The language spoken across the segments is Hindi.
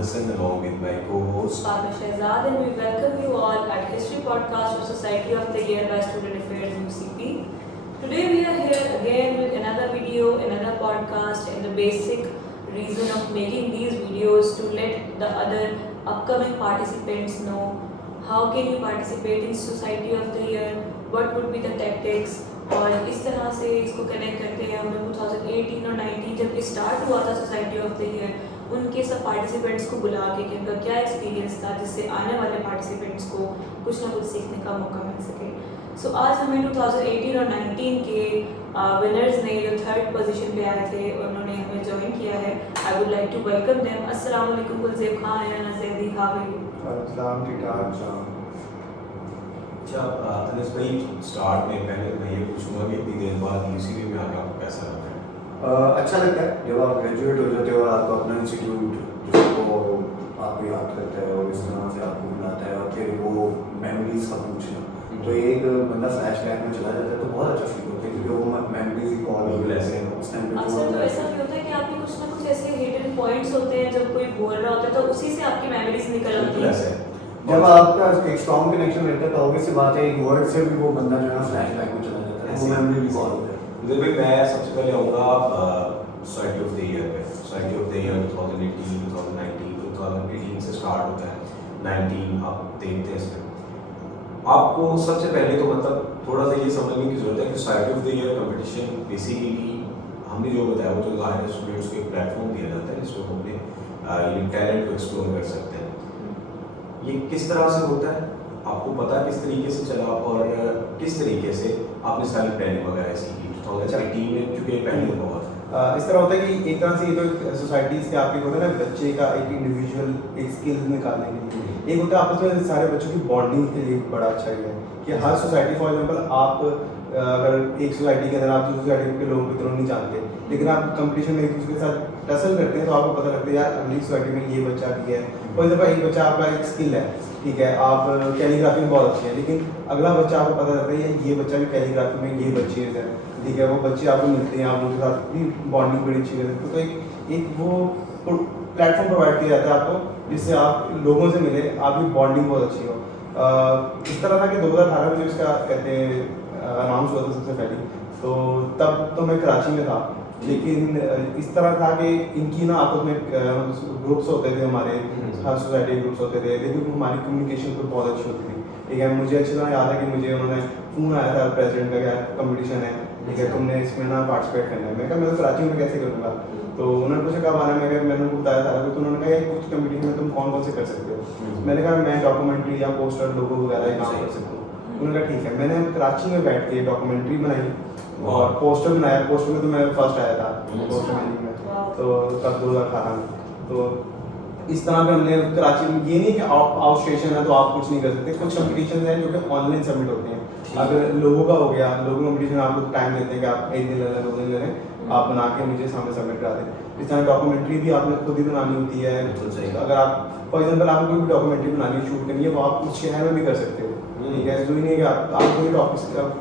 Hassan along with my co-host Fatma Shahzad, and we welcome you all at History Podcast of Society of the Year by Student Affairs UCP. Today we are here again with another video, another podcast, and the basic reason of making these videos to let the other upcoming participants know how can you participate in Society of the Year, what would be the tactics, और इस तरह से इसको कनेक्ट करते हैं हमने 2018 और 19 जब ये स्टार्ट हुआ था सोसाइटी ऑफ द ईयर उनके सब पार्टिसिपेंट्स को बुला के कि उनका क्या एक्सपीरियंस था जिससे आने वाले पार्टिसिपेंट्स को कुछ ना कुछ सीखने का मौका मिल सके। सो आज हमें 2018 और 19 के विनर्स ने जो थर्ड पोजीशन पे आए थे उन्होंने हमें ज्वाइन किया है। I would like to welcome them. अस्सलाम वालेकुम गुलज़ेब खान एंड नज़ीर हावी। अस्सलाम ठीक-ठाक। अच्छा अनस भाई, स्टार्ट में पहले मैं ये पूछूंगा कि इतनी देर बाद यूसीपी में आकर आपको कैसा लगता है? अच्छा लगता है जब आप ग्रेजुएट हो जाते हो और आपको अपना इंस्टीट्यूट जिसको आपको याद करता है और इस तरह से आपको बुलाता है और फिर वो मेमोरीज का पूछना, तो एक बंदा फ्लैशबैक में चला जाता है तो बहुत अच्छा फील होता है क्योंकि वो मेमोरीज रिकॉल हो ऐसे उस टाइम पे अक्सर तो ऐसा भी होता है कि आपके कुछ ना कुछ ऐसे हिडन पॉइंट्स होते हैं जब कोई बोल रहा होता है तो उसी से आपकी मेमोरीज निकल आती हैं। जब आपका एक स्ट्रॉन्ग कनेक्शन रहता है तो ऑब्वियस सी बात है एक वर्ड से भी वो बंदा जो है ना फ्लैशबैक में चला जाता है, वो मेमोरी रिकॉल होता है। मुझे भी मैं सबसे पहले आऊँगा सोसाइटी ऑफ द ईयर पे। सोसाइटी ऑफ द ईयर 2018, 2019, 2018 से स्टार्ट होता है, 19 आप देखते हैं इसमें। आपको सबसे पहले तो मतलब थोड़ा सा ये समझने की जरूरत है कि society of the year competition basically हमने जो बताया वो जो ज़ाहिर है स्टूडेंट्स को एक प्लेटफॉर्म दिया जाता है जिसको हम अपने ये टैलेंट को एक्सप्लोर कर सकते हैं। ये किस तरह से होता है आपको पता है किस तरीके से चला और किस तरीके से आपने सारी प्लानिंग वगैरह सीखी 2018 में, क्योंकि पहली दफा हुआ था। इस तरह होता है कि एक तरह से ये तो सोसाइटीज़ के आपके होता है ना बच्चे का एक इंडिविजुअल एक स्किल निकालने के लिए, एक होता है आपस में सारे बच्चों की बॉन्डिंग के लिए बड़ा अच्छा है कि हर सोसाइटी फॉर एग्जांपल आप अगर एक सोसाइटी के अंदर आप दूसरी सोसाइटी के लोगों की तरह नहीं जानते लेकिन आप कंपटीशन में एक दूसरे के साथ टसल करते हैं तो आपको पता लगता है यार अगली सोसाइटी में ये बच्चा भी है। फॉर एग्जाम्पल एक बच्चा आपका एक स्किल है, ठीक है, आप कैलीग्राफी में बहुत अच्छे हैं लेकिन अगला बच्चा आपको पता लगता है ये बच्चा भी कैलीग्राफी में ये बच्चे हैं, ठीक है, वो बच्चे आपको मिलते हैं, आप उनके साथ भी बॉन्डिंग बड़ी अच्छी करते हैं। तो एक वो प्लेटफॉर्म प्रोवाइड किया जाता है आपको जिससे आप लोगों से मिले, आपकी बॉन्डिंग बहुत अच्छी हो। इस तरह था कि 2018 में जब इसका कहते हैं अनाउंस हुआ था सबसे पहले, तो तब तो मैं कराची में था लेकिन इस तरह था कि इनकी ना आपस में ग्रुप्स होते थे हमारे, हर सोसाइटी ग्रुप्स होते थे लेकिन हमारी कम्युनिकेशन तो बहुत अच्छी होती थी, ठीक है। मुझे अच्छी तरह याद है कि मुझे उन्होंने फ़ोन आया था प्रेसिडेंट का क्या कंपटीशन है, ठीक है, तुमने इसमें ना पार्टिसिपेट करना है। मैं कहा मैं तो कराची में कैसे करूँगा, तो उन्होंने पूछा कब आना है, मैंने उनको बताया था तो उन्होंने कहा कुछ कंपटीशन में तुम कौन कौन से कर सकते हो। मैंने कहा मैं डॉक्यूमेंट्री या पोस्टर लोगो वगैरह काम कर सकता हूँ। उन्होंने कहा ठीक है। मैंने कराची में बैठ के डॉक्यूमेंट्री बनाई और पोस्टर बनाया, पोस्टर में तो मैं फर्स्ट आया था पोस्टर मेकिंग में, तो तब 2018 में। तो इस तरह पे हमने कराची में, ये नहीं कि आउट स्टेशन है तो आप कुछ नहीं कर सकते, कुछ कंपटीशन हैं जो कि ऑनलाइन सबमिट होते हैं। अगर लोगों का हो गया, लोगों कंपटीशन आपको टाइम देते हैं कि आप एक दिन ले लें 2 दिन ले लें, आप बना के मुझे सामने सबमिट करा दें। इस तरह डॉक्यूमेंट्री भी आपने खुद ही बनानी होती है। अगर आप फॉर एग्जाम्पल आपको कोई भी डॉक्यूमेंट्री बनानी है, शूट करनी है, वो आप उस शहर में भी कर सकते हो, ठीक है। जरूरी नहीं है कि आप कोई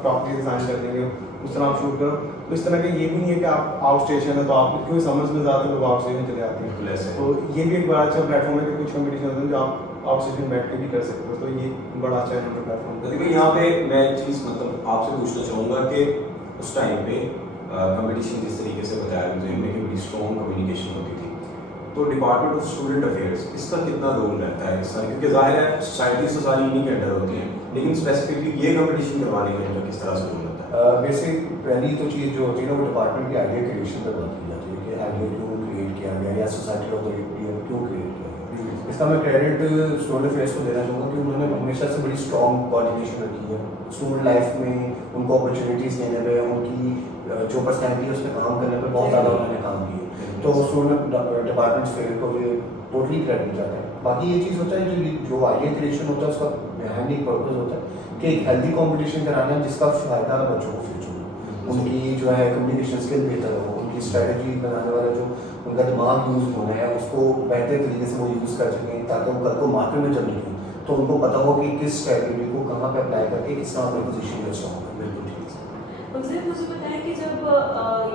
टॉपिक डिज़ाइन कर देंगे उस तरह आप शूट करो। तो इस तरह के ये भी नहीं है कि आप आउट स्टेशन है तो आप क्योंकि समझ में ज़्यादा लोग आउट स्टेशन चले जाते हैं, तो ये भी एक बड़ा अच्छा प्लेटफॉर्म है कि कुछ कंपटीशन होते हैं जो आप आउट स्टेशन बैठ के भी कर सकते हो, तो ये बड़ा अच्छा है प्लेटफॉर्म। देखिए यहाँ पे मैं एक चीज़ मतलब आपसे पूछना चाहूँगा कि उस टाइम पे कंपटीशन जिस तरीके से बताया मुझे में कि बड़ी स्ट्रॉन्ग कम्युनिकेशन होती थी, तो डिपार्टमेंट ऑफ स्टूडेंट अफेयर्स इसका कितना रोल रहता है इस सारी, क्योंकि जाहिर है सोसाइटी से सारी इन्हीं के अंडर होती हैं लेकिन स्पेसिफिकली ये कंपटीशन करवाने का इनका किस तरह से रोल रहता है? बेसिक पहली तो चीज़ जो होती है ना वो डिपार्टमेंट की आइडिया क्रिएशन पर बात की जाती है कि आइडिया क्यों क्रिएट किया गया या सोसाइटी ऑफ द ईयर क्यों क्रिएट किया गया। इसका मैं क्रेडिट स्टूडेंट अफेयर्स को देना चाहूँगा कि उन्होंने हमेशा से बड़ी स्ट्रॉन्ग कोऑर्डिनेशन रखी है स्टूडेंट लाइफ में, उनको अपॉर्चुनिटीज़ देने पर, उनकी जो पर्सनैलिटी है उस पर काम करने पर बहुत ज़्यादा उन्होंने काम किए। तो स्टूडेंट डिपार्टमेंट फेयर को ये टोटली क्रेडिट जाता है। बाकी ये चीज़ होता है कि जो आइडिया क्रिएशन होता है उसका बिहाइंड एक पर्पज़ होता है कि एक हेल्दी कंपटीशन कराना जिसका फ़ायदा बच्चों को फ्यूचर में, उनकी जो है कम्युनिकेशन स्किल बेहतर हो, उनकी स्ट्रेटजी बनाने वाला जो उनका दिमाग यूज़ होना है उसको बेहतर तरीके से वो यूज़ कर सकें ताकि वो कल को मार्केट में जब निकलें तो उनको पता हो कि किस स्ट्रेटजी को कहाँ पे अप्लाई करके किस तरह अपनी पोजीशन में अच्छा होगा। बिल्कुल ठीक है। मुझे बताएं कि जब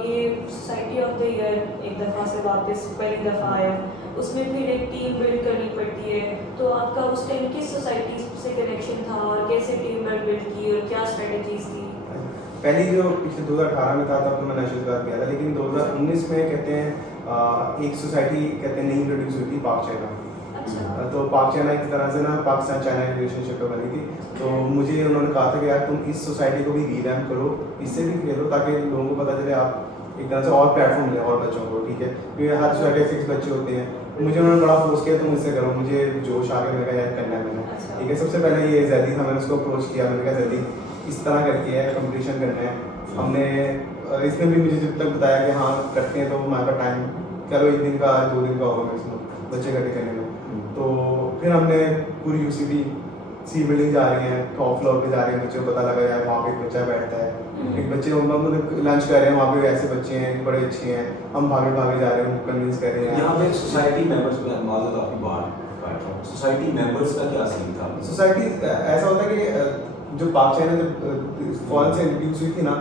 ये सोसाइटी ऑफ द ईयर एक दफ़ा से वापस पहली दफ़ा आया उसमें फिर एक टीम बिल्ड करनी पड़ती है। तो आपका उस टाइम किस सोसाइटी से कनेक्शन था और कैसे टीम बिल्ड की और क्या स्ट्रेटजीज थी? पहली जो पिछले 2018 में था तब तो मैं नशे से बात किया था, लेकिन 2019 में कहते हैं एक सोसाइटी कहते हैं नई इंट्रोड्यूस हुई थी, पाक चाइना। अच्छा। तो पाक चाइना एक तरह से ना पाकिस्तान चाइना रिलेशनशिप पे बनी थी। तो मुझे उन्होंने कहा था कि यार तुम इस सोसाइटी को भी रीवैम्प करो, इससे भी खेलो ताकि लोगों को पता चले, आप एक तरह से और प्लेटफॉर्म मिले और बच्चों को, ठीक है, क्योंकि हर सोसाइटी 6 बच्चे होते हैं। मुझे उन्होंने बड़ा फोर्स किया, तुम इससे करो, मुझे जोश आ गया, मैंने कहा यार करना है मैंने, अच्छा। ठीक है। सबसे पहले ये जैदी था, मैंने उसको अप्रोच किया, मैंने कहा जैदी इस तरह करके है, कंपटीशन करना है। हमने इसने भी मुझे जब तक बताया कि हाँ करते हैं, तो हमारा टाइम चलो 1 दिन का 2 दिन का होगा मैक्सिमम बच्चे इकट्ठे करने में। तो फिर हमने पूरी यूसीबी सी बिल्डिंग जा रही हैं, टॉप फ्लोर पे जा रहे हैं, बच्चों को पता लगा यार वहाँ पे एक बच्चा बैठता है, एक बच्चे हम मतलब लंच कर रहे हैं, वहाँ पे ऐसे बच्चे हैं बड़े अच्छे हैं, हम भागे भागे जा रहे हैं, उनको कन्विंस कर रहे हैं। यहाँ पे सोसाइटी मेंबर्स में माजूद आपकी बात काट रहा हूँ, सोसाइटी मेंबर्स का क्या सीन था? सोसाइटी ऐसा होता है कि जो पाक चाइना जब फॉरेन से इंट्रोड्यूस हुई थी ना,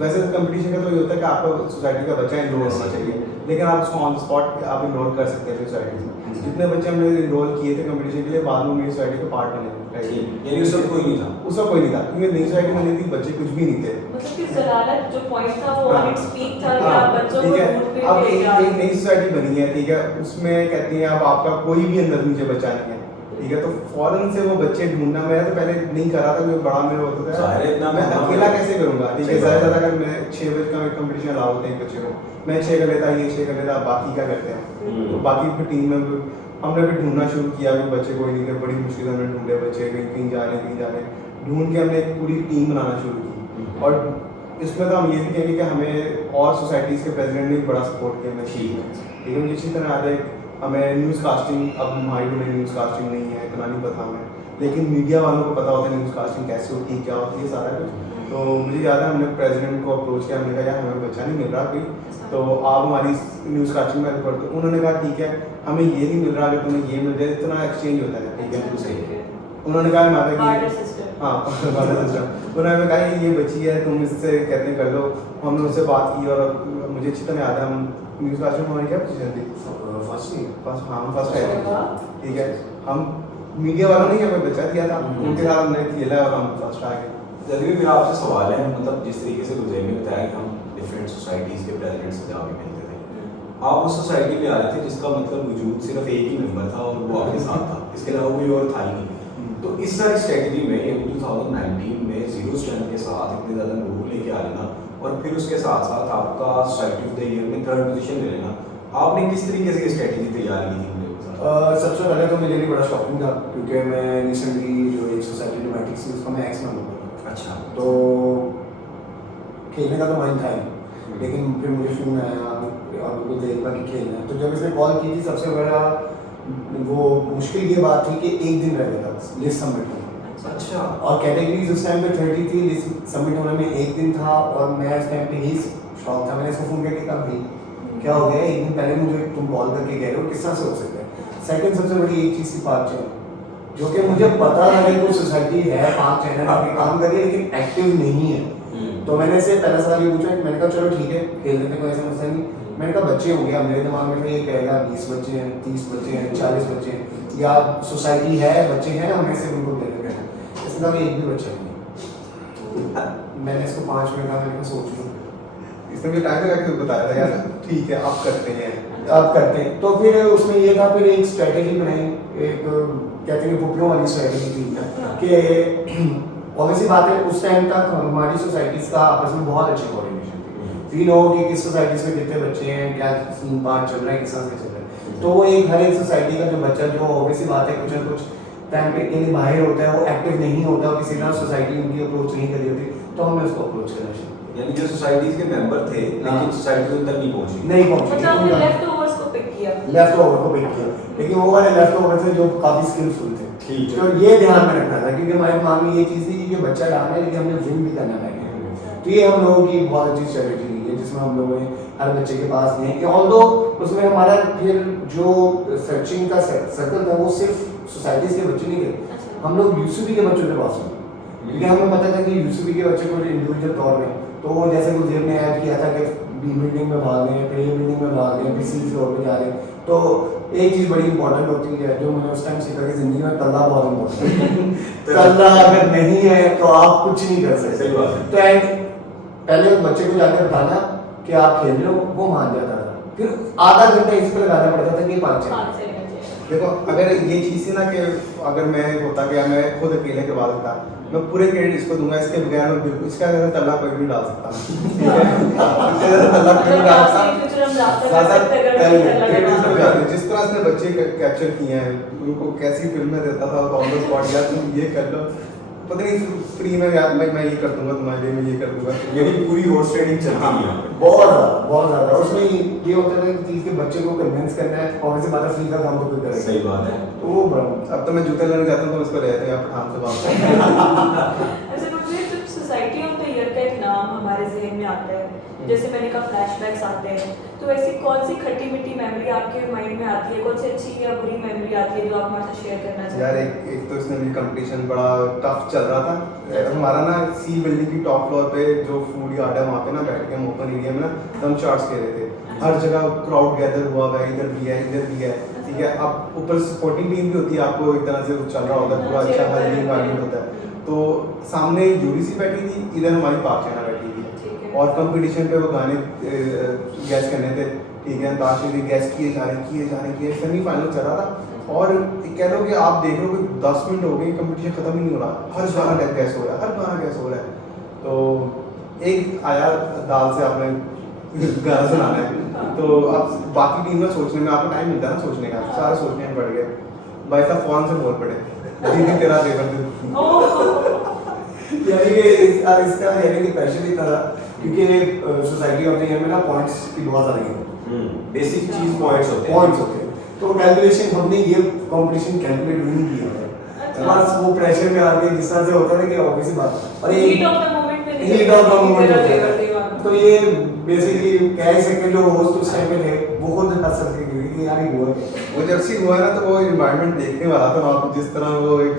वैसे कंपटीशन का तो ये होता है कि आपका सोसाइटी का बच्चा इनरोल होना चाहिए, लेकिन आप उसको ऑन स्पॉट आप इनरोल कर सकते हैं सोसाइटी में। जितने बच्चे हमने इनरोल किए थे कंपटीशन के लिए, बाद में मेरी सोसाइटी का पार्ट बने, यानी उस वक्त कोई नहीं था? उस वक्त कोई नहीं था, क्योंकि नई सोसाइटी बनी थी, बच्चे कुछ भी नहीं थे। मतलब कि जलालत जो पॉइंट था वो ऑन इट्स पीक था कि हाँ, आप बच्चों को ठीक है। ढूंढ अब पे ले जा एक नई सोसाइटी बनी है, ठीक है, उसमें कहती हैं अब आपका कोई भी अंदर नीचे बच्चा नहीं है, ठीक है। तो फॉरेन से वो बच्चे ढूंढना, मैं तो पहले नहीं कर रहा था, क्योंकि बड़ा मेरा होता था, जाहिर है इतना मैं महंगा अकेला है। कैसे करूंगा, ठीक है। ज़्यादा ज़्यादा अगर मैं 6 बजे का कंपटीशन अलाउ होता है एक बच्चे को, मैं 6 कर लेता, ये 6 कर लेता, बाकी क्या करते हैं। तो बाकी फिर टीम में हमने भी ढूंढना शुरू किया, कि बच्चे कोई नहीं थे, बड़ी मुश्किल से हमने ढूंढे बच्चे, कहीं कहीं जा रहे हैं, कहीं जा रहे हैं, ढूंढ के हमने एक पूरी टीम बनाना शुरू की। और इसमें तो हम ये भी कहेंगे कि हमें और सोसाइटीज़ के प्रेसिडेंट ने भी बड़ा सपोर्ट किया, मैं ठीक है। मुझे इसी तरह आता है हमें न्यूज़ कास्टिंग, अब हमारी में न्यूज़ कास्टिंग नहीं है, इतना नहीं पता हमें, लेकिन मीडिया वालों को पता होता है न्यूज़ कास्टिंग कैसे होती है, क्या होती है, सारा कुछ। तो मुझे याद है हमने प्रेसिडेंट को अप्रोच किया, हमने कहा यार हमें बच्चा नहीं मिल रहा कोई, तो आप हमारी न्यूज़ कास्टिंग में हेल्प कर दो। उन्होंने कहा ठीक है, हमें ये नहीं मिल रहा, अगर तुम्हें ये मिल जाए, इतना एक्सचेंज होता है, ठीक है, सही है। उन्होंने कहा हमारा बार्टर कि सिस्टम। हाँ बार्टर सिस्टम। उन्होंने कहा कि ये बच्ची है, तुम इससे कहते हैं कर लो। हमने उससे बात की और मुझे अच्छी तरह याद है, हम न्यूज़ कास्टिंग में हमारी क्या पोजीशन थी, फर्स्ट, हाँ हम फर्स्ट आए थे, ठीक है। हम मीडिया वालों ने ही हमें बचा दिया था, उनके साथ हमने खेला और हम फर्स्ट आ गए। जल्दी मेरा आपसे सवाल है, मतलब जिस तरीके से गुजरे में बताया कि हम डिफरेंट सोसाइटीज़ के प्रेसिडेंट से जाके मिलते थे, आप उस सोसाइटी में आ रहे थे जिसका मतलब वजूद सिर्फ एक ही मेंबर था और वो आपके साथ था, इसके अलावा कोई और था ही नहीं। तो इस सारी स्ट्रेटजी में 2019 में जीरो स्ट्रेंथ के साथ इतने ज़्यादा लोग लेके आ लेना और फिर उसके साथ साथ आपका सोसाइटी ऑफ द ईयर में 3rd पोजीशन ले लेना, आपने किस तरीके से स्ट्रेटजी तैयार की थी? सबसे पहले तो मेरे लिए बड़ा शॉकिंग था, क्योंकि मैं रिसेंटली जो एक सोसाइटी डोमेटिक्स थी उसका मैं एक्स मेंबर था। अच्छा। तो खेलने का तो मन था ही, लेकिन फिर मुझे फ़ोन आया और मुझे देखा कि खेलना है। तो जब इसने कॉल की थी, सबसे बड़ा वो मुश्किल ये बात थी कि एक दिन रह गया था लिस्ट सबमिट होने। अच्छा। और कैटेगरीज उस टाइम पे 30 थी, लिस्ट सबमिट होने में एक दिन था, और मैं उस टाइम पे ही शॉक था। मैंने इसको फ़ोन करके कहा भाई क्या हो गया, एक दिन पहले मुझे तुम कॉल करके कह रहे हो, किस तरह से हो सकता है। सेकंड सबसे बड़ी एक चीज़ थी पाक चाइना, जो कि मुझे पता था कि कोई सोसाइटी है पाक चाइना की काम कर रही है, लेकिन एक्टिव नहीं है। तो मैंने इससे पहला सवाल ये पूछा, मैंने कहा चलो ठीक है खेल लेते, कोई ऐसा मसला नहीं। मैंने कहा बच्चे हो गया, मेरे दिमाग में ये कहेगा 20 बच्चे हैं, 30 बच्चे हैं, 40 बच्चे हैं, या सोसाइटी है बच्चे हैं, हमें से उनको दे देंगे। इसने कहा एक भी बच्चा नहीं। मैंने इसको 5 मिनट का मैंने सोच लूँ, इसने भी टाइम लगा के बताया था यार ठीक है आप करते हैं, आप करते हैं। तो फिर उसमें ये था, फिर एक स्ट्रेटेजी बनाई, एक कहते हैं पुपियों वाली स्ट्रेटेजी थी कि ऑब्वियसली बात है उस टाइम तक हमारी सोसाइटीज़ का आपस में बहुत अच्छी कोऑर्डिनेशन थी, फील हो कि किस सोसाइटीज़ में कितने बच्चे हैं, क्या सीन पार्ट चल रहा है, किस तरह से चल रहा है। तो वो एक हर एक सोसाइटी का जो बच्चा जो ऑब्वियसली बात है कुछ ना कुछ टाइम पे के लिए बाहर होता है, वो एक्टिव नहीं होता, किसी तरह सोसाइटी उनकी अप्रोच नहीं करी होती, तो हमने उसको अप्रोच करना शुरू। यानी जो सोसाइटीज के मेंबर थे लेकिन सोसाइटी उन तक नहीं पहुंची। नहीं पहुंची, मतलब आपने लेफ्ट ओवर्स को पिक किया। लेफ्ट ओवर को पिक किया, लेकिन वो वाले लेफ्ट ओवर थे जो काफी स्किलफुल थे। ठीक तो ये ध्यान में रखना था, क्योंकि हमारे दिमाग में ये चीज़ थी कि बच्चा डालना है, लेकिन हमें विन भी करना है। तो ये हम लोगों की बहुत अच्छी स्ट्रेटेजी रही है, जिसमें हम लोगों ने हर बच्चे के पास गए, ऑल्दो उसमें हमारा फिर जो सर्चिंग का सर्कल था वो सिर्फ सोसाइटीज़ के बच्चे नहीं थे, हम लोग यूसीपी के बच्चों के पास गए, क्योंकि हमें पता था कि यूसीपी के बच्चे को इंडिविजुअल तौर में, तो जैसे गुजर ने ऐड किया था कि बी बिल्डिंग में भाग रहे हैं, फिर ए बिल्डिंग में भाग रहे हैं, फिर सी फ्लोर पे जा रहे हैं, तो एक चीज़ बड़ी इंपॉर्टेंट होती है जो मैंने उस टाइम सीखा कि जिंदगी में तल्ला बहुत इंपॉर्टेंट है। तल्ला अगर नहीं है तो आप कुछ नहीं कर सकते। सही बात है। तो एंड पहले उस बच्चे को जाकर बताना कि आप खेल रहे हो, वो मान जाता था, फिर आधा घंटा इस पर लगाना पड़ता था कि 5 5 देखो अगर ये चीज़ थी ना कि अगर मैं होता गया मैं खुद अकेले के बाद था, मैं पूरे क्रेडिट इसको दूंगा, इसके बगैर मैं बिल्कुल इसका अगर तल्ला कोई भी डाल सकता हूँ, ठीक है? इससे ज़्यादा तल्ला कोई नहीं डाल सकता। ज़्यादा जिस तरह से बच्चे कैप्चर किए हैं, उनको कैसी फिल्में देता था ऑन द स्पॉट, यार तुम ये कर लो, पता नहीं फ्री में यार मैं ये कर दूंगा तुम्हारे लिए, मैं ये कर दूंगा। यही पूरी हॉर्स ट्रेडिंग चलती है यहाँ पे। बहुत ज़्यादा उसमें ये होता है कि चीज़ के बच्चे को कन्विंस करना है, और से बात फ्री का काम तो कोई करेगा। सही बात है। तो वो बड़ा अब तो मैं जूते लेने जाता हूँ तो इसको ले आते हैं यहाँ पठान से बात। ऐसे मुझे जब सोसाइटी ऑफ द ईयर का एक नाम हमारे जहन में आता है, जैसे मैंने कहा फ्लैशबैक्स आते हैं, तो ऐसी कौन सी खट्टी मीठी मेमोरी आपके माइंड में आती है, कौन सी अच्छी या बुरी मेमोरी आती है जो आप हमारे साथ शेयर करना चाहते यार हैं? एक तो इसमें भी कंपटीशन बड़ा टफ चल रहा था हमारा ना, सी बिल्डिंग की टॉप फ्लोर पे जो फूड यार्ड है वहाँ पे ना बैठ के हम ओपन एरिया में ना दम शॉट्स खेल रहे थे, हर जगह क्राउड गैदर हुआ हुआ है, इधर भी है इधर भी है, ठीक है। अब ऊपर सपोर्टिंग टीम भी होती है, आपको एक तरह से चल रहा होता है पूरा, अच्छा हेल्दी इन्वायरमेंट होता है। तो सामने यूडीसी बैठी थी, इधर हमारी पाक चाइना बैठी थी, और कंपटीशन पे वो गाने गैस करने थे, ठीक है, ताशी भी गैस किए जा रहे सेमीफाइनल चल रहा था, और कह लो कि आप देख लो कि 10 मिनट हो गए कंपटीशन खत्म ही नहीं हो रहा, हर गाना गैस हो रहा है, हर गाना गैस हो रहा है। तो एक आया दाल से आपने गाना सुनाना है, तो अब बाकी टीम में सोचने में आपको टाइम मिलता है ना सोचने का, सारा सोचने में पड़ गए, भाई साहब फोन से बोल पड़े दीदी तेरा देवर यानी कि इसका यानी कि पैशन ही था, क्योंकि सोसाइटी ऑफ द ईयर में ना पॉइंट्स की बहुत ज़्यादा बेसिक चीज पॉइंट्स होते हैं। तो कैलकुलेशन हमने ये कंपटीशन कैलकुलेट नहीं किया है, बस वो प्रेशर में आ गए जिस तरह से होता है कि ऑब्वियसली बात, और हीट ऑफ द मोमेंट में हीट ऑफ द मोमेंट तेरा फेवर देवा। तो ये बेसिकली कह ही सकते जो होस्ट उस टाइम पे थे वो खुद हंस सकते कि यार ये हुआ वो जब से हुआ ना, तो वो इन्वायरमेंट देखने वाला था वहाँ पे, जिस तरह वो एक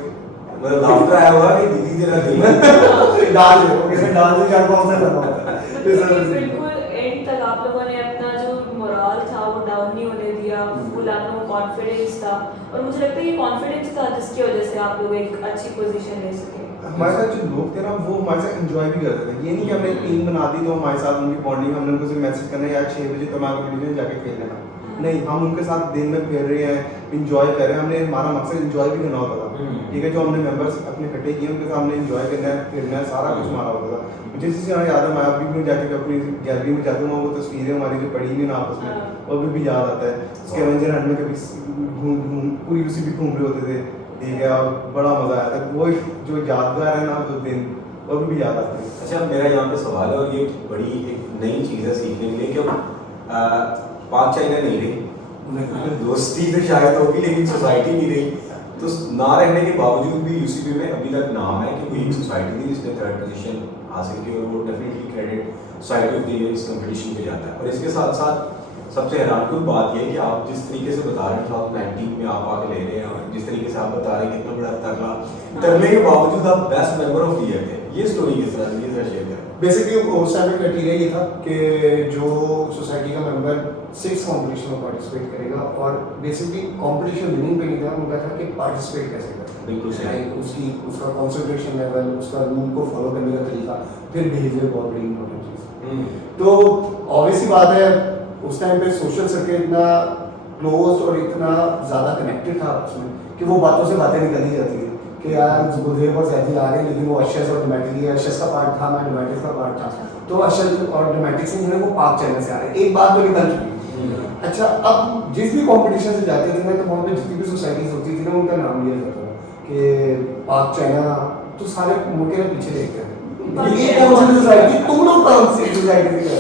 मतलब लाफ्टर आया हुआ कि दीदी तेरा देवर डाल दो कैसे डाल दो क्या कौन सा लगा बिल्कुल एंड तक आप लोगों ने अपना जो मोरल था वो डाउन नहीं होने दिया, फुल आप लोगों को कॉन्फिडेंस था, और मुझे लगता है ये कॉन्फिडेंस था जिसकी वजह से आप लोग एक अच्छी पोजीशन ले सके। हमारे साथ जो लोग थे ना वो हमारे साथ एंजॉय भी करते थे, ये नहीं कि हमने एक टीम बना दी तो हमारे साथ उनकी बॉन्डिंग, हमने उनको सिर्फ मैसेज करना है यार 6 बजे तुम्हारा कंपटीशन जाके खेल लेना, नहीं, हम उनके साथ दिन में खेल रहे हैं, इंजॉय कर रहे हैं, हमने हमारा मकसद इंजॉय भी करना होता था, ठीक है। जो हमने मेंबर्स अपने इकट्ठे किए उनके साथ हमने इंजॉय करना है, खेलना है, सारा कुछ हमारा होता था। मुझे इसी से याद है, मैं अभी भी जाके अपनी गैलरी में जाता हूँ, वो तस्वीरें हमारी जो पड़ी हुई ना आपस में, वो अभी भी याद आता है। स्कैवेंजर हंट में कभी घूम पूरी उसी भी घूम रहे होते थे, ठीक है, और बड़ा मजा आया था, वो जो यादगार है ना वो दिन, वो अभी भी याद आता है। अच्छा, मेरा यहाँ पे सवाल है, और ये बड़ी एक नई चीज़ है सीखने के लिए कि पाक चाइना नहीं रही, दोस्ती तो शायद होगी लेकिन सोसाइटी नहीं रही, तो ना रहने के बावजूद भी यूसीपी में अभी तक नाम है कि वो एक सोसाइटी थी जिसने 3rd पोजीशन हासिल की, और वो definitely credit society of the year इस कंपटीशन पे जाता है। और इसके साथ साथ सबसे हैरानकुन बात यह है कि आप जिस तरीके से बता रहे हैं 2019 में आप आके ले रहे हैं, और जिस तरीके से आप बता रहे हैं कितना बड़ा तरले के बावजूद आप best member of the year थे, ये स्टोरी किस तरह की है, शेयर करें। बेसिकली उस टाइम क्राइटेरिया ये था कि जो सोसाइटी का मेंबर 6 कंपटीशन में पार्टिसिपेट करेगा, और बेसिकली कंपटीशन विनिंग पे नहीं था, उनका था कि पार्टिसिपेट कैसे करें, बिल्कुल सही, उसका कंसंट्रेशन लेवल, उसका रूल को फॉलो करने का तरीका, फिर बिहेवियर बहुत बड़ी इंपॉर्टेंट चीज़। तो ऑब्वियसली बात है उस टाइम पे सोशल सर्कल इतना क्लोज और इतना ज़्यादा कनेक्टेड था आपस में कि वो बातों से बातें निकली जाती है कि यार गुरुदेव और जैदी आ रहे हैं, लेकिन वो अशस और ड्रामेटिक, अशस का पार्ट था, मैं ड्रामेटिक्स का पार्ट था, तो अशस और ड्रामेटिक्स से वो पाक चैनल से आ रहे हैं, एक बात तो निकल चुकी। अच्छा, अब जिस भी कंपटीशन से जाते थे ना, तो वहाँ पे जितनी भी सोसाइटीज होती थी ना, उनका नाम लिया जाता था कि पाक चाइना, तो सारे मुड़ के पीछे देखते थे ये कौन सी सोसाइटी, तुम लोग कौन सी सोसाइटी से।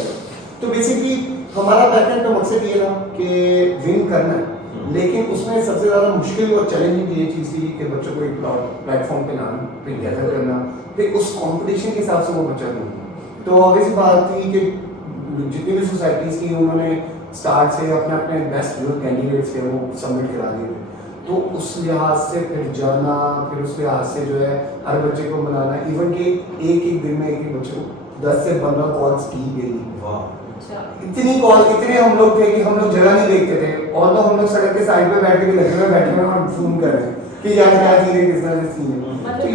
तो बेसिकली हमारा बैकएंड का मकसद ये था कि विन करना है, लेकिन उसमें सबसे ज़्यादा मुश्किल और चैलेंजिंग ये चीज़ थी कि बच्चों को एक प्लेटफॉर्म पे लाना, फिर गैदर करना, फिर उस कंपटीशन के हिसाब से वो बच्चा ढूंढना। तो ऑब्वियस बात थी कि जितनी भी सोसाइटीज़ थी उन्होंने स्टार्ट से अपने अपने बेस्ट जो कैंडिडेट्स थे वो सबमिट करा दिए थे, तो उस लिहाज से फिर जाना, फिर उस लिहाज से जो है हर बच्चे को बनाना, इवन कि एक दिन में एक ही बच्चे को 10 से 15 कॉल्स की गई। अच्छा। इतनी कॉल, इतने हम लोग थे कि हम लोग जगह नहीं देखते थे, और तो हम लोग सड़क के साइड पे बैठ के भी लगे हुए बैठे हुए और फोन कर रहे हैं कि यार क्या चीज़ है, किस तरह से सीन है। मतलब तो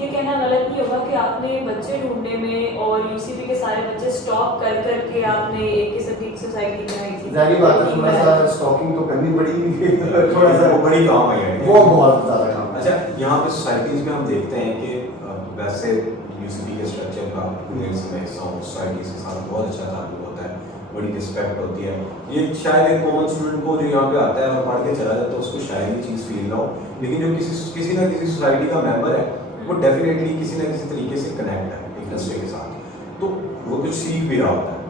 ये कहना गलत नहीं होगा कि आपने बच्चे ढूंढने में और यूसीपी के सारे बच्चे स्टॉक कर करके आपने एक किस्म की सोसाइटी बनाई थी। जाहिर बात है, थोड़ा सा स्टॉकिंग तो करनी पड़ी, थोड़ा सा वो बड़ी काम है यार। वो बहुत ज़्यादा काम है। अच्छा, यहाँ पे सोसाइटीज़ में हम देखते हैं कि वैसे यूसीपी के स्ट्रक्चर का पूरे में हिस्सा हूँ, सोसाइटीज़ के साथ बहुत अच्छा ताल्लुक होता है, बड़ी रिस्पेक्ट होती है। ये शायद एक कॉमन स्टूडेंट को जो यहाँ पे आता है और पढ़ के चला जाता है उसको शायद ये चीज़ फील ना हो, लेकिन जो किसी ना किसी सोसाइटी का मेंबर है वो डेफिनेटली किसी ना किसी तरीके से कनेक्ट है एक दूसरे के साथ, तो वो कुछ सीख भी रहा होता है,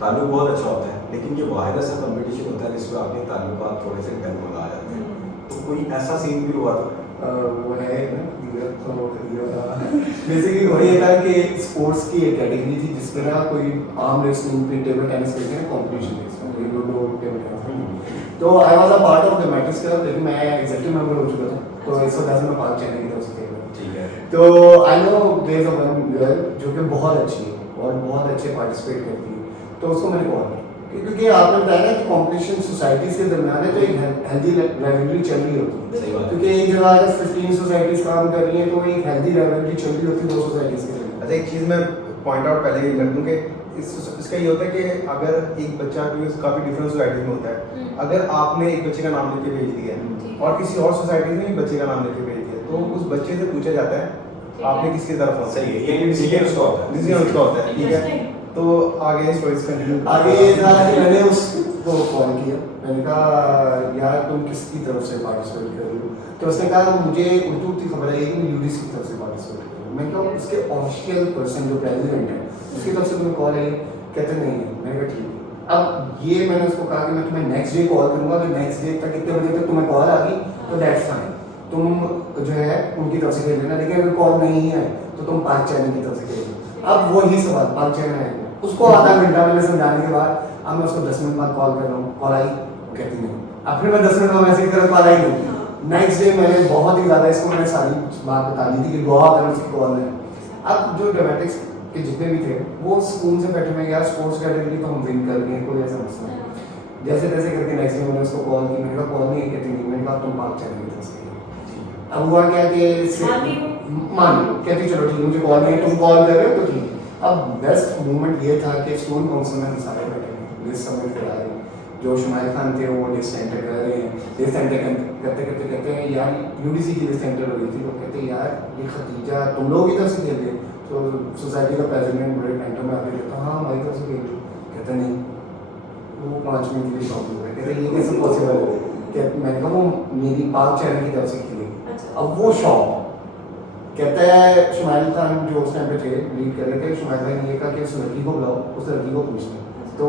ताल्लुक बहुत अच्छा होता है। लेकिन ये वाहिद ऐसा कंपटीशन होता है जिसमें आपके ताल्लुकात थोड़े से डगमगा जाते हैं, तो कोई ऐसा सीन भी हुआ था? वो है बेसिकली वही था कि स्पोर्ट्स की एक कैटेगरी थी जिसमें ना कोई आर्म रेसलिंग पे टेबल टेनिस खेलते हैं कॉम्पिटिशन इसमें लूडो टेबल टेनिस, तो I was a part of the matrix club, लेकिन मैं एग्जीक्यूटिव मेंबर हो चुका था, तो इस वजह से मैं पाक चैनल की तरफ से खेल रहा हूँ। ठीक है। तो I know there is a one girl जो कि बहुत अच्छी है और बहुत अच्छे पार्टिसिपेट करती है, तो उसको मैंने कॉल किया क्योंकि आपने बताया ना कि कंपटीशन सोसाइटीज के दरमियान है, तो एक हेल्दी राइवलरी चल रही होती है, सही बात है। क्योंकि एक जगह अगर 15 सोसाइटीज काम कर रही हैं तो एक हेल्दी राइवलरी चल रही होती है दो सोसाइटीज के दरमियान। अच्छा, एक चीज़ मैं पॉइंट आउट पहले ये कर दूं कि इसका ये होता है कि अगर एक बच्चा, क्योंकि काफ़ी डिफरेंट सोसाइटीज में होता है, अगर आपने एक बच्चे का नाम लेके भेज दिया है और किसी और सोसाइटी में एक बच्चे का नाम लेके भेज दिया, तो उस बच्चे से पूछा जाता है आपने किसकी तरफ होना सही है, ये डिसीजन उसका होता है। डिसीजन उसका होता है, ठीक है। तो आगे स्टोरीज कंटिन्यू आगे ये था कि मैंने उसको कॉल किया, मैंने कहा यार तुम किसकी तरफ से पार्टिसिपेट कर रहे हो, तो उसने कहा मुझे उर्दू की खबर है कि मैं यूडीसी की तरफ से पार्टिसिपेट कर रहा हूँ। मैंने कहा उसके ऑफिशियल पर्सन जो प्रेसिडेंट है उसकी तरफ से तुम्हें कॉल है? कहते नहीं है। मैंने कहा ठीक है। अब ये मैंने उसको कहा कि मैं तुम्हें नेक्स्ट डे कॉल करूँगा, तो नेक्स्ट डे तक कितने बजे तक तुम्हें कॉल आ गई तो दैट्स फाइन, तुम जो है उनकी तरफ से खेल लेना, लेकिन अगर कॉल नहीं है तो तुम पाक चैनल की तरफ से खेल लेना। अब वही सवाल पाक चैनल है, उसको आधा घंटा मैंने समझाने के बाद अब मैं उसको 10 मिनट बाद कॉल कर रहा हूँ, कॉल आई? कहती नहीं। अब फिर मैं 10 मिनट बाद मैसेज कर कॉल आई नहीं। नेक्स्ट डे मैंने बहुत ही ज़्यादा इसको मैंने सारी बात बता दी थी कि गोवा अगर उसकी कॉल है। अब जो ड्रामेटिक्स के जितने भी थे वो स्कूल से बैठे हुए यार स्पोर्ट्स कैटेगरी तो हम विन कर रहे हैं, कोई ऐसा मसला नहीं। जैसे तैसे करके नेक्स्ट डे मैंने उसको कॉल की, मैंने कहा कॉल नहीं, कहती नहीं। मैंने कहा तुम पाक चैनल की तरफ से। अब हुआ क्या कि मान लो कहती चलो ठीक, मुझे कॉल नहीं, तुम कॉल कर रहे हो तो ठीक है। अब बेस्ट मोमेंट ये था कि स्टूडेंट काउंसिल में सारे बैठे हैं, लिस्ट सबमिट करा रहे हैं, जो शुमाइल खान थे वो लिस्ट एंटर कर रहे हैं, लिस्ट एंटर करते करते कहते हैं यार यूडीसी की लिस्ट एंटर हो गई थी, वो कहते हैं यार ये खतीजा तुम लोग की तरफ से खेल रहे, तो सोसाइटी का प्रेसिडेंट बड़े पेंटर में आके कहता हाँ हमारी तरफ से खेल रहे, कहते नहीं वो 5 मिनट के लिए शॉप हो गए, कहते ये कैसे पॉसिबल है? मैंने कहा वो मेरी पाक चैनल की तरफ से खेलेगी। अब वो शॉप कहता है शुमाइल खान जो उस टाइम पे थे लीड कर रहे थे, शुमाइल भाई ने कहा कि उस लड़की को बुलाओ, उस लड़की को पूछना। तो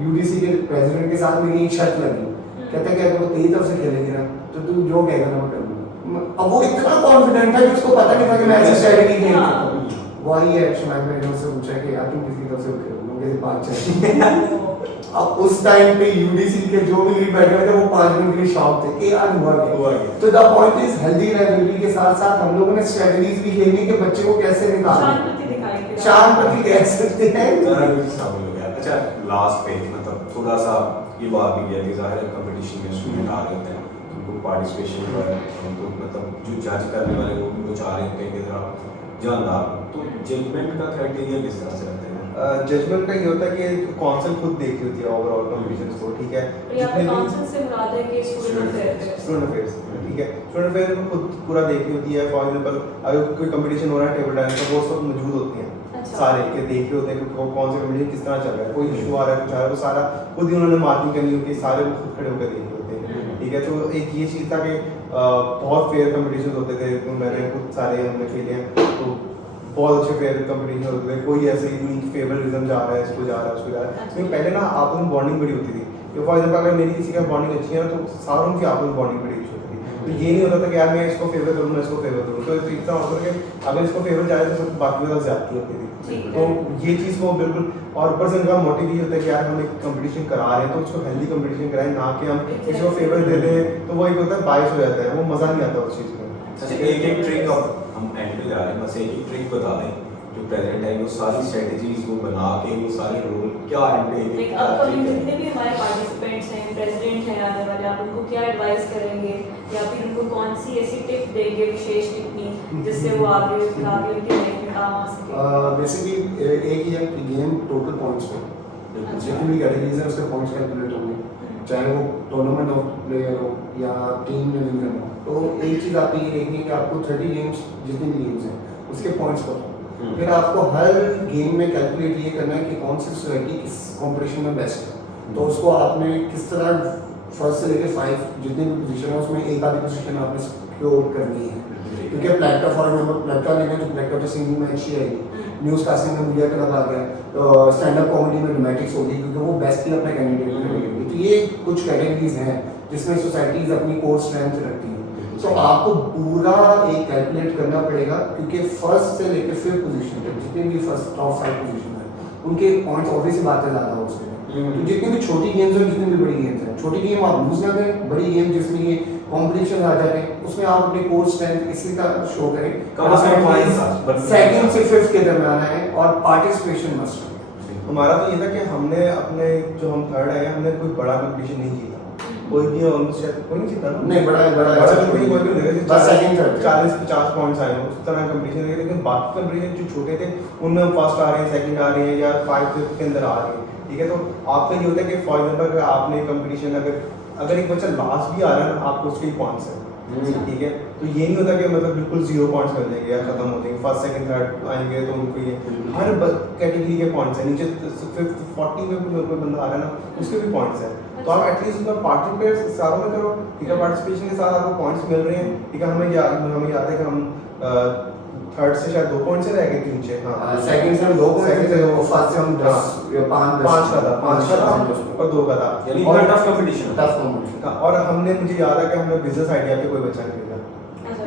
यूडीसी के प्रेसिडेंट के साथ मेरी एक शर्त लगी, कहता है कि अगर वो तेरी तरफ से खेलेगी ना तो तू जो कहेगा ना मैं कर दूंगा। अब वो इतना कॉन्फिडेंट था कि उसको पता नहीं था कि मैं ऐसी स्ट्रेटजी खेल सकता हूँ। वही है शुमाइल भाई ने उससे पूछा कि यार तुम किसकी तरफ से खेल रहे हो, कैसे बात चल अब उस टाइम पे यूडीसी के जो भी लीड बैठे हुए थे वो 5 मिनट के लिए शॉक थे कि यार हुआ क्या। तो the point is healthy rivalry के साथ साथ हम लोगों ने स्ट्रेटजीज भी खेलनी कि बच्चे को कैसे निकालें, शांति कह सकते हैं। शामिल हो गया। अच्छा, लास्ट पे मतलब थोड़ा सा ये बात भी है कि जाहिर है कंपटीशन में स्टूडेंट आ रहे होते हैं, उनको पार्टिसिपेशन पर उनको मतलब जो जज करने वाले वो भी चाह रहे होते हैं कि जरा जानदार, तो जजमेंट का क्राइटेरिया किस तरह से रहते हैं? जजमेंट का ये होता है कि काउंसिल खुद देखती होती है ओवरऑल कंपटीशन को, ठीक है। काउंसिल से मुराद है कि स्टूडेंट अफेयर्स, ठीक है, स्टूडेंट अफेयर को खुद पूरा देखती होती है। फॉर एग्जांपल अगर कोई कंपटीशन हो रहा है टेबल टेनिस का, वो सब मौजूद होते हैं सारे के देख रहे होते हैं कि कौन से कंपटीशन किस तरह चल रहा है, कोई इशू आ रहा है कुछ आ रहा है, वो सारा खुद ही उन्होंने मार्किंग करनी होती है, सारे वो खुद खड़े होकर देख रहे होते हैं, ठीक है। तो एक ये चीज़ था कि बहुत फेयर कंपटीशन होते थे, तो मैंने खुद सारे हमने खेले हैं, तो बहुत अच्छे फेयर कंपटीशन होते थे। कोई ऐसे ही फेवरिज्म जा रहा है, इसको जा रहा है उसको जा रहा है, क्योंकि पहले ना आपस में बॉन्डिंग बड़ी होती थी। फॉर एग्जाम्पल अगर मेरी किसी का बॉन्डिंग अच्छी है ना तो सारों की आपस में बॉन्डिंग बड़ी अच्छी होती थी। तो ये नहीं होता था कि यार मैं इसको फेवर करूँ, मैं इसको फेवर करूँ, तो इतना होता था कि अगर इसको फेवर जाए तो सब बाकी में ज्यादती होती थी। तो ये चीज़ को बिल्कुल, और ऊपर से इनका मोटिव ये होता है कि यार हम एक कंपटीशन करा रहे हैं तो उसको हेल्दी कंपटीशन कराएं, ना कि हम किसी को फेवर दे दें तो वो एक होता है बाइस हो जाता है, वो मज़ा नहीं आता उस चीज़ में। अच्छा, एक ट्रिक अब हम एंड पे जा रहे हैं, बस एक ट्रिक बता दें जो प्रेजेंट है वो सारी स्ट्रेटजीज वो बना के वो सारे रोल क्या लाइक अपकमिंग जितने भी हमारे पार्टिसिपेंट्स हैं, प्रेसिडेंट हैं आने वाले, आप उनको क्या एडवाइस करेंगे या फिर उनको कौन सी ऐसी टिप देंगे विशेष टिप्पणी जिससे वो आगे उनकी लाइफ में काम आ सके? बेसिकली एक ही है कि गेम टोटल पॉइंट्स पे जितनी भी कैटेगरीज है उसके पॉइंट्स कैलकुलेट होंगे, चाहे वो टूर्नामेंट ऑफ प्लेयर हो या टीम में विन करना हो। तो एक चीज़ आपको ये देखनी है कि आपको 30 गेम्स जितनी भी गेम्स हैं उसके पॉइंट्स पता हो। फिर आपको हर गेम में कैलकुलेट ये करना है कि कौन सी सोसाइटी किस कॉम्पिटिशन में बेस्ट है। तो उसको आपने किस तरह फर्स्ट से लेकर 5 जितनी भी पोजीशन है उसमें एक आधी पोजीशन आपने सिक्योर करनी है। क्योंकि प्लेटा फॉर एग्जाम्पल प्लेटा लेंगे तो प्लेटा तो सिंगिंग में अच्छी आएगी, न्यूज़ कास्टिंग में मीडिया क्लब आ गया, स्टैंड अप कॉमेडी में ड्रामेटिक्स होगी क्योंकि वो बेस्ट ही अपना कैंडिडेट करेंगे। तो ये कुछ कैटेगरीज हैं जिसमें सोसाइटीज अपनी कोर स्ट्रेंथ रखती हैं। तो आपको पूरा एक कैलकुलेट करना पड़ेगा क्योंकि फर्स्ट से लेकर 5th पोजीशन तक जितने भी फर्स्ट टॉप 5 पोजीशन है उनके पॉइंट्स ऑब्वियसली बात है ज़्यादा हो उसके। तो जितनी भी छोटी गेम्स हैं जितनी भी बड़ी गेम्स हैं, छोटी गेम आप लूज ना करें, बड़ी गेम जिसमें ये कॉम्पिटिशन आ जाए उसमें आप अपनी कोर स्ट्रेंथ इसी का शो करें। सेकंड से 5th के दरमियान है और पार्टिसिपेशन मस्ट है। हमारा तो ये था कि हमने अपने जो हम थर्ड आए हमने कोई बड़ा कंपटीशन नहीं जीता, कोई भी कोई नहीं जीता ना, नहीं बड़ा कंपटीशन कोई भी नहीं, बस सेकंड थर्ड 40-50 पॉइंट्स आए उस तरह कंपटीशन है। लेकिन बाकी कंपटीशन जो छोटे थे उनमें हम फर्स्ट आ रहे हैं, सेकंड आ रहे हैं या 5th के अंदर आ रहे हैं, ठीक है। तो आपका ये होता है कि फॉर एग्जांपल आपने कंपटीशन अगर एक बच्चा लास्ट भी आ रहा है ना आपको उसके पॉइंट्स है, ठीक है। तो ये नहीं होता कि मतलब बिल्कुल 0 पॉइंट्स मिल जाएंगे या खत्म हो जाएंगे, फर्स्ट सेकंड थर्ड आएंगे तो उनको ये हर कैटेगरी के पॉइंट्स है। नीचे 5th 40 में भी कोई बंदा आ रहा है ना उसके भी पॉइंट्स है। तो आप एटलीस्ट उसमें पार्टिसिपेट सारों में करो, ठीक है। पार्टिसिपेशन के साथ आपको पॉइंट्स मिल रहे हैं, ठीक है। हमें याद है कि हम थर्ड से शायद 2 पॉइंट से रह गए 3-6, हाँ सेकंड से हम 2 पॉइंट से और फर्स्ट से हम 10 या 5 का था 5 और 2 का था, यानी और टफ कंपटीशन और हमने मुझे याद है कि हमने बिजनेस आइडिया पे कोई बच्चा नहीं भेजा।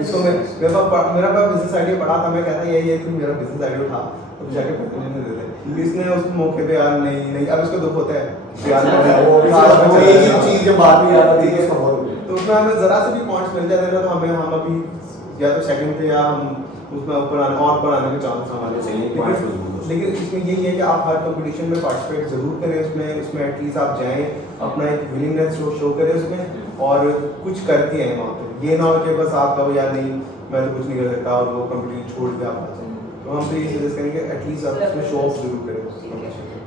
इसको मेरा पास बिजनेस आइडिया पड़ा था, मैं कहता ये तुम मेरा बिजनेस आइडिया उठा तो जाके प्रेजेंटेशन दे दे। इसने उस मौके पे यार नहीं अब इसको दुख होता है यार वो एक ही चीज जो बाद में याद आती है उसका बहुत। तो उसमें हमें जरा से भी पॉइंट्स मिल जाते ना तो हम अभी या तो सेकंड थे या हम उसमें ऊपर आने के चांस हमारे सही। लेकिन इसमें यही है कि आप हर कंपटीशन में पार्टिसिपेट जरूर करें, उसमें एटलीस्ट आप जाएं, अपना एक विलिंगनेस शो करें उसमें और कुछ करके आए वहाँ पे। ये ना हो कि बस आप कहो यार नहीं मैं तो कुछ नहीं कर सकता और वो कंपटीशन छोड़ के आप आ जाए। तो हम तो ये सजेस्ट करेंगे एटलीस्ट आप उसमें शो ऑफ जरूर करें।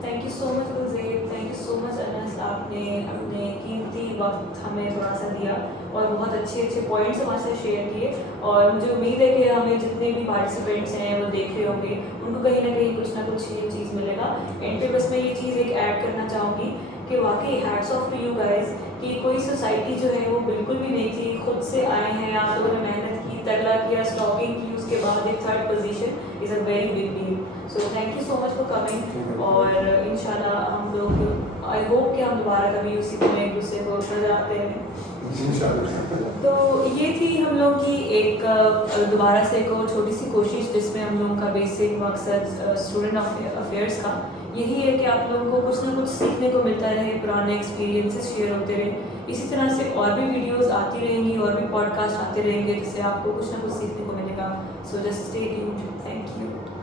Thank you so much Gulzer, thank you so much Anas, आपने अपने कीमती वक्त हमें थोड़ा सा दिया और बहुत अच्छे पॉइंट्स हमारे साथ शेयर किए। और मुझे उम्मीद है कि हमें जितने भी पार्टिसिपेंट्स हैं वो देख रहे होंगे उनको कहीं ना कुछ ये चीज़ मिलेगा। एंड पे बस मैं ये चीज़ एक ऐड करना चाहूँगी कि वाकई hats off to you guys कि कोई सोसाइटी जो है वो बिल्कुल भी नहीं थी, खुद से आए हैं, आप लोगों ने मेहनत की, तगड़ा किया, स्टॉकिंग की, उसके बाद एक 3rd position is a very big deal. So thank you so much for coming और इंशाल्लाह हम लोग आई होप कि हम दोबारा कभी उसी में एक दूसरे को नजर आते हैं। तो ये थी हम लोग की एक दोबारा से एक और छोटी सी कोशिश जिसमें हम लोगों का बेसिक मकसद स्टूडेंट अफेयर्स का यही है कि आप लोगों को कुछ ना कुछ सीखने को मिलता रहे, पुराने एक्सपीरियंसेस शेयर होते रहे। इसी तरह से और भी वीडियोस आती रहेंगी और भी पॉडकास्ट आते रहेंगे जिससे आपको कुछ ना कुछ सीखने को मिलेगा। So just stay tuned. Thank you.